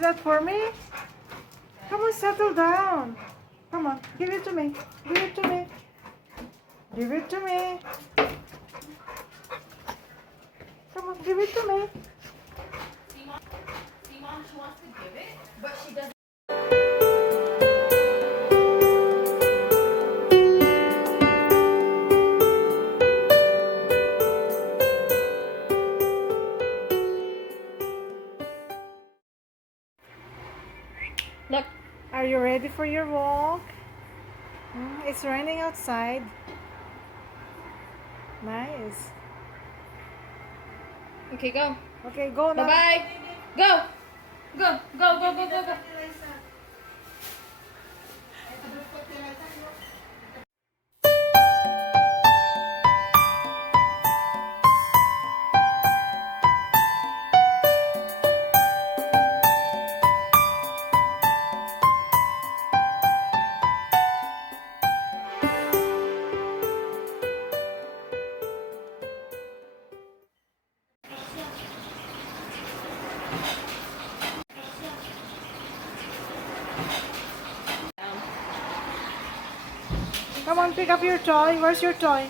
that for me? Come on, settle down. Come on, give it to me. Give it to me. Give it to me. Come on, give it to me. See, Mom, she wants to give it, but she doesn't. Look. Are you ready for your walk? It's raining outside. Nice. Okay, go. Okay, go now. Bye-bye. Go. Go. Go, go, go, go, go. Come on, pick up your toy. Where's your toy?